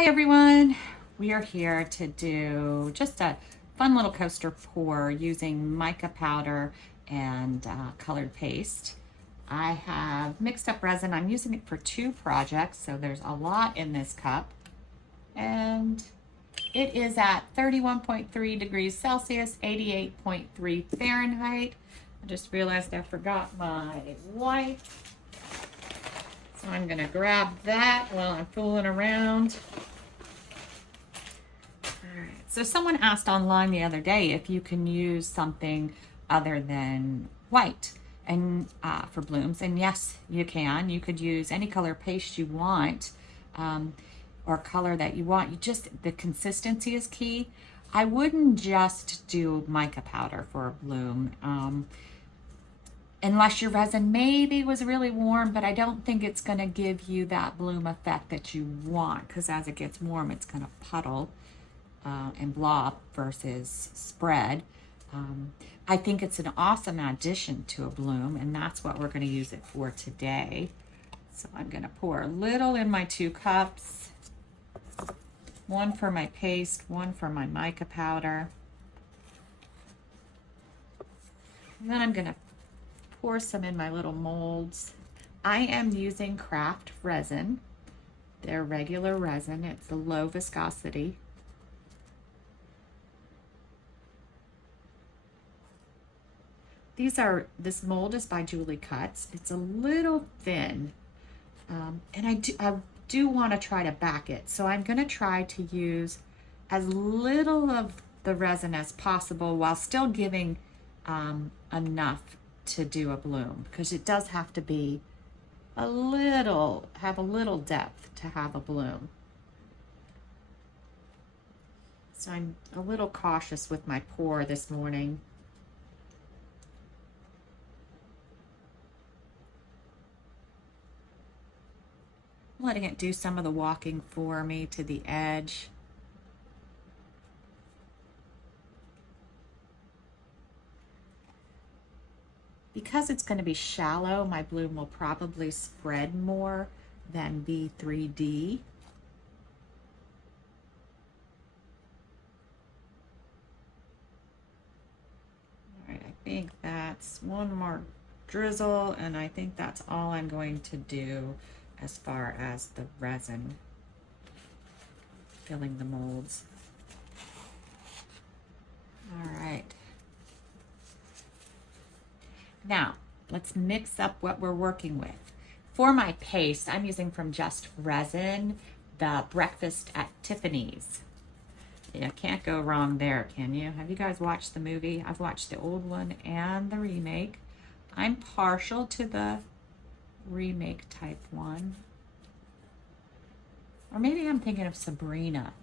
Hi everyone, we are here to do just a fun little coaster pour using mica powder and colored paste. I have mixed up resin. I'm using it for 2 projects, so there's a lot in this cup. And it is at 31.3 degrees Celsius, 88.3 Fahrenheit. I just realized I forgot my wipe. So I'm gonna grab that while I'm fooling around. All right, so someone asked online the other day if you can use something other than white and for blooms, and yes, you can. You could use any color paste you want or color that you want. You just, the consistency is key. I wouldn't just do mica powder for a bloom. Unless your resin maybe was really warm, but I don't think it's gonna give you that bloom effect that you want, because as it gets warm, it's gonna puddle and blob versus spread. I think it's an awesome addition to a bloom, and that's what we're gonna use it for today. So I'm gonna pour a little in my 2 cups, one for my paste, one for my mica powder. And then I'm gonna pour some in my little molds. I am using craft resin. They're regular resin. It's a low viscosity. This mold is by Julie Cuts. It's a little thin, and I do want to try to back it. So I'm gonna try to use as little of the resin as possible while still giving enough to do a bloom, because it does have to be have a little depth to have a bloom. So I'm a little cautious with my pour this morning. Letting it do some of the walking for me to the edge. Because it's going to be shallow, my bloom will probably spread more than be 3D. All right, I think that's one more drizzle, and I think that's all I'm going to do as far as the resin filling the molds. All right. Now, let's mix up what we're working with. For my paste, I'm using from Just Resin, the Breakfast at Tiffany's. Yeah, can't go wrong there, can you? Have you guys watched the movie? I've watched the old one and the remake. I'm partial to the remake type one. Or maybe I'm thinking of Sabrina.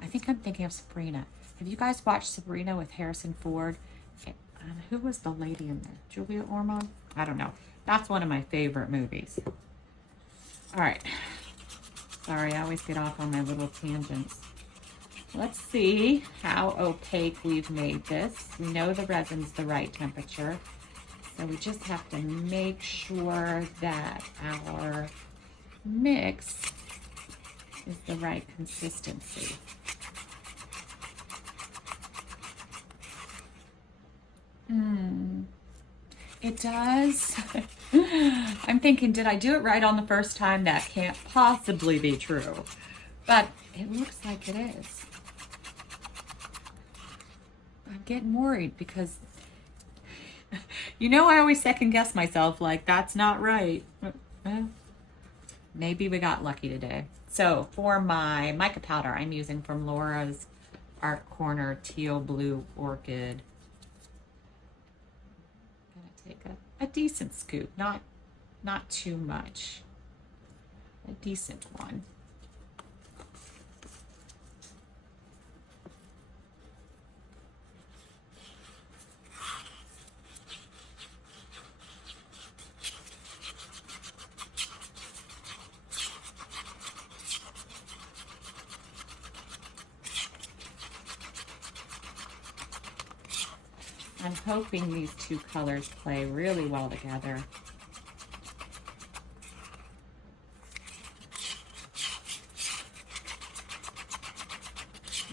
I think I'm thinking of Sabrina. Have you guys watched Sabrina with Harrison Ford? And who was the lady in there? Julia Ormond? I don't know. That's one of my favorite movies. All right. Sorry, I always get off on my little tangents. Let's see how opaque we've made this. We know the resin's the right temperature. So we just have to make sure that our mix is the right consistency. It does. I'm thinking, did I do it right on the first time? That can't possibly be true. But it looks like it is. I'm getting worried because, you know, I always second guess myself, like, that's not right. Maybe we got lucky today. So for my mica powder, I'm using from Laura's Art Corner Teal Blue Orchid. Take a decent scoop, not too much, a decent one. I'm hoping these 2 colors play really well together.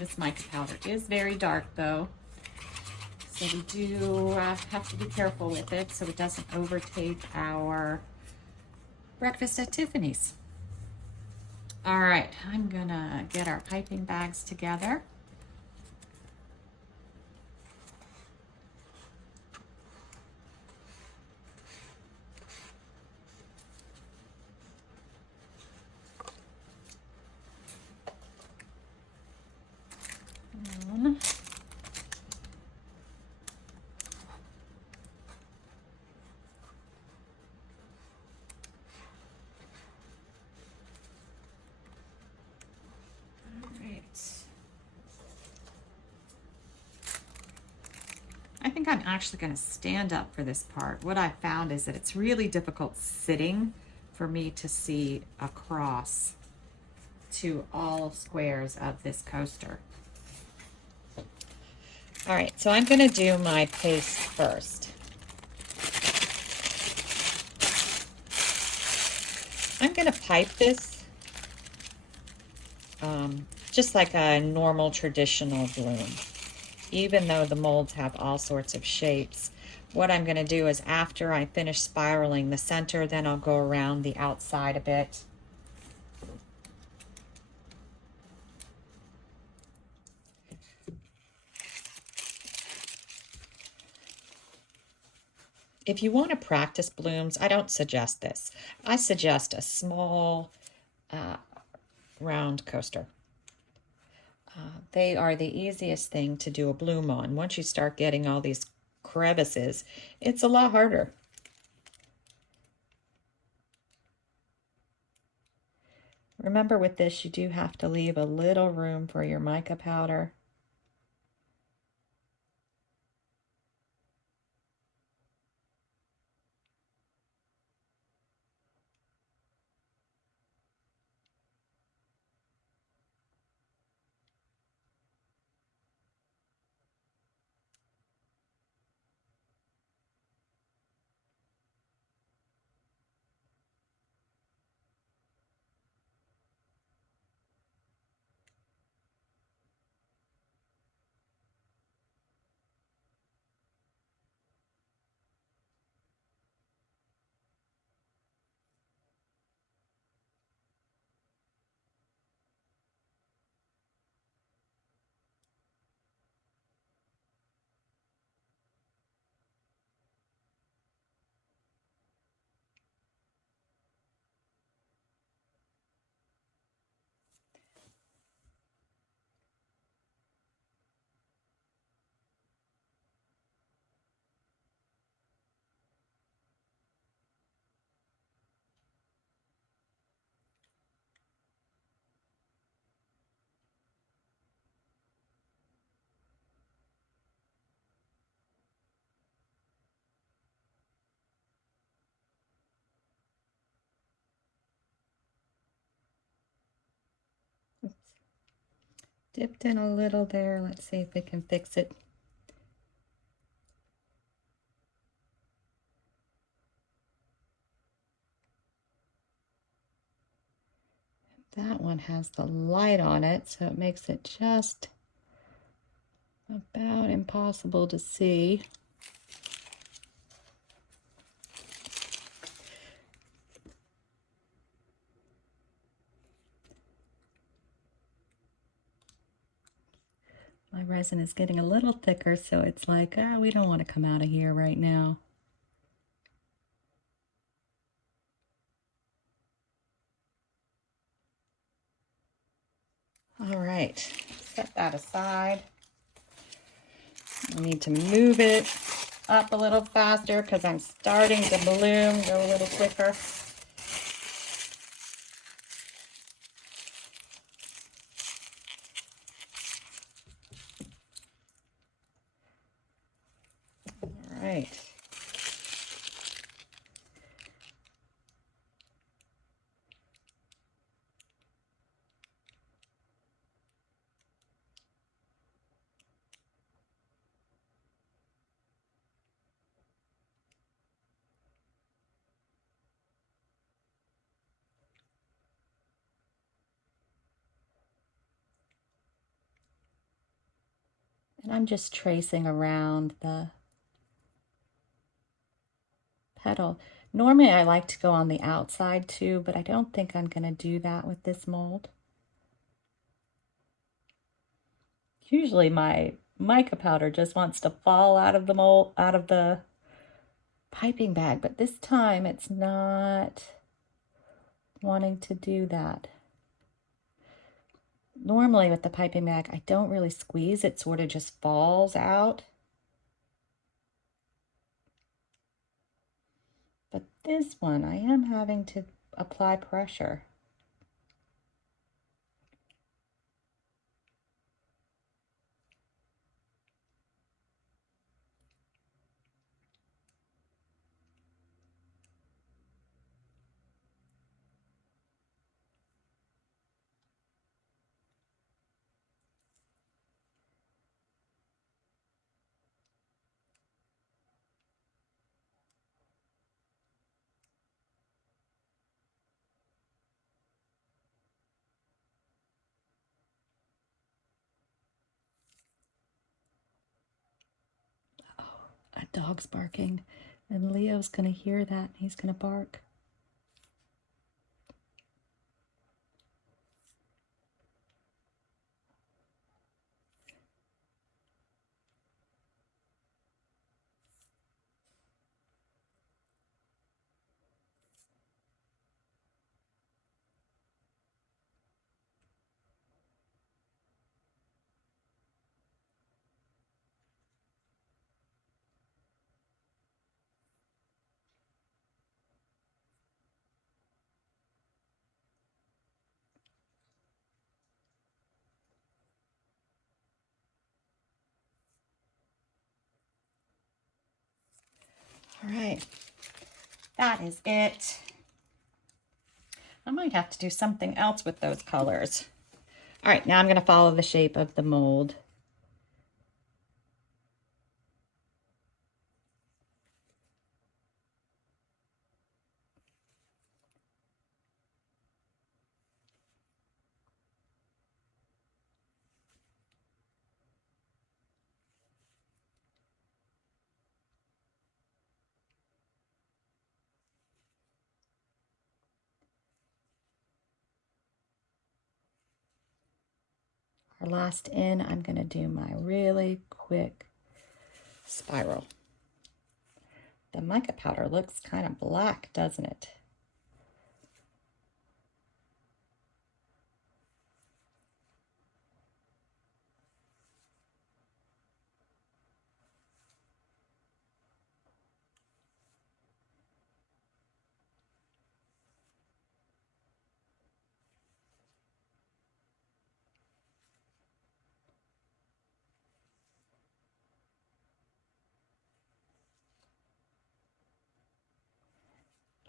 This mica powder is very dark though, so we do have to be careful with it so it doesn't overtake our breakfast at Tiffany's. All right, I'm gonna get our piping bags together. I think I'm actually going to stand up for this part. What I found is that it's really difficult sitting for me to see across to all squares of this coaster. All right, so I'm going to do my paste first. I'm going to pipe this just like a normal traditional bloom. Even though the molds have all sorts of shapes, what I'm going to do is after I finish spiraling the center, then I'll go around the outside a bit. If you want to practice blooms, I don't suggest this. I suggest a small round coaster. They are the easiest thing to do a bloom on. Once you start getting all these crevices, it's a lot harder. Remember with this, you do have to leave a little room for your mica powder. Dipped in a little there. Let's see if we can fix it. That one has the light on it, so it makes it just about impossible to see. My resin is getting a little thicker, so it's like, we don't want to come out of here right now. All right, set that aside. I need to move it up a little faster because I'm starting to bloom, go a little quicker. All right. And I'm just tracing around the petal. Normally I like to go on the outside too, but I don't think I'm going to do that with this mold. Usually my mica powder just wants to fall out of the mold, out of the piping bag, but this time it's not wanting to do that. Normally with the piping bag, I don't really squeeze, it sort of just falls out. But this one, I am having to apply pressure. A dog's barking, and Leo's gonna hear that and he's gonna bark. All right, that is it. I might have to do something else with those colors. All right, now I'm gonna follow the shape of the mold. Our last in, I'm gonna do my really quick spiral. The mica powder looks kind of black, doesn't it?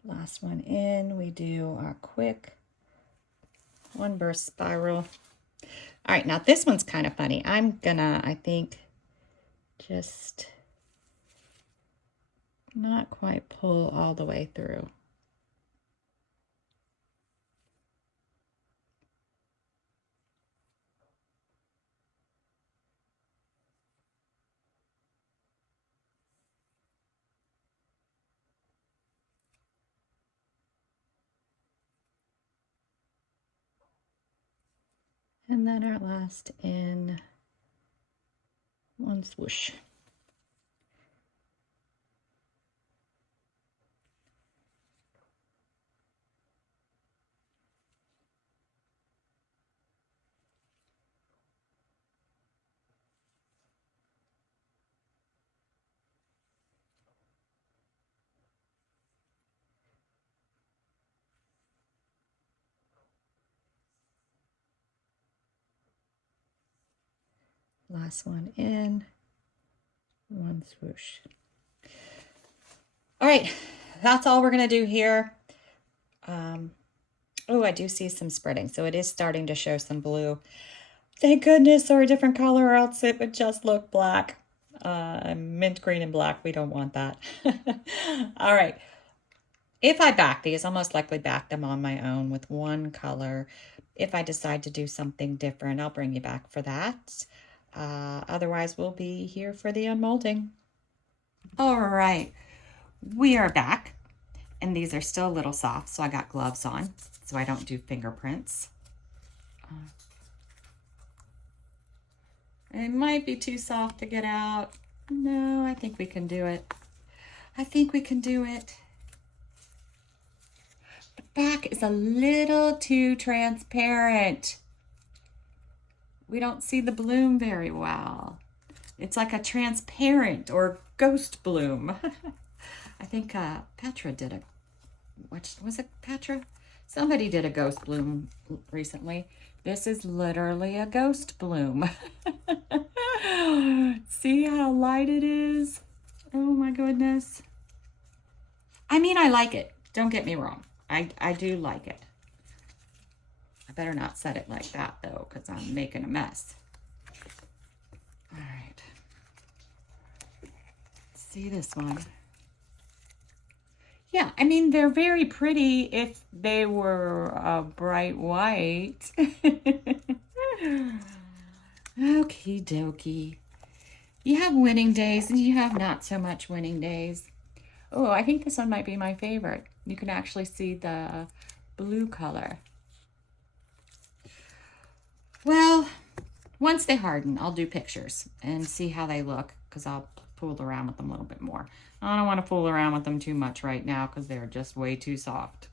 Last one in, we do our quick one burst spiral. All right, now this one's kind of funny. I'm gonna, I think, just not quite pull all the way through. And then our last in, one swoosh. Last one in, one swoosh. All right, that's all we're gonna do here. Oh, I do see some spreading, so it is starting to show some blue. Thank goodness, or a different color, or else it would just look black. Mint green and black, we don't want that. All right. If I back these, I'll most likely back them on my own with one color. If I decide to do something different, I'll bring you back for that. Otherwise, we'll be here for the unmolding. All right, we are back. And these are still a little soft, so I got gloves on so I don't do fingerprints. It might be too soft to get out. No, I think we can do it. I think we can do it. The back is a little too transparent. We don't see the bloom very well. It's like a transparent or ghost bloom. I think Petra did a, which was it, Petra? Somebody did a ghost bloom recently. This is literally a ghost bloom. See how light it is? Oh my goodness. I mean, I like it. Don't get me wrong. I do like it. I better not set it like that though, because I'm making a mess. All right. See this one. Yeah, I mean, they're very pretty if they were a bright white. Okie dokie. You have winning days and you have not so much winning days. Oh, I think this one might be my favorite. You can actually see the blue color. Well, once they harden, I'll do pictures and see how they look, because I'll fool around with them a little bit more. I don't want to fool around with them too much right now because they're just way too soft.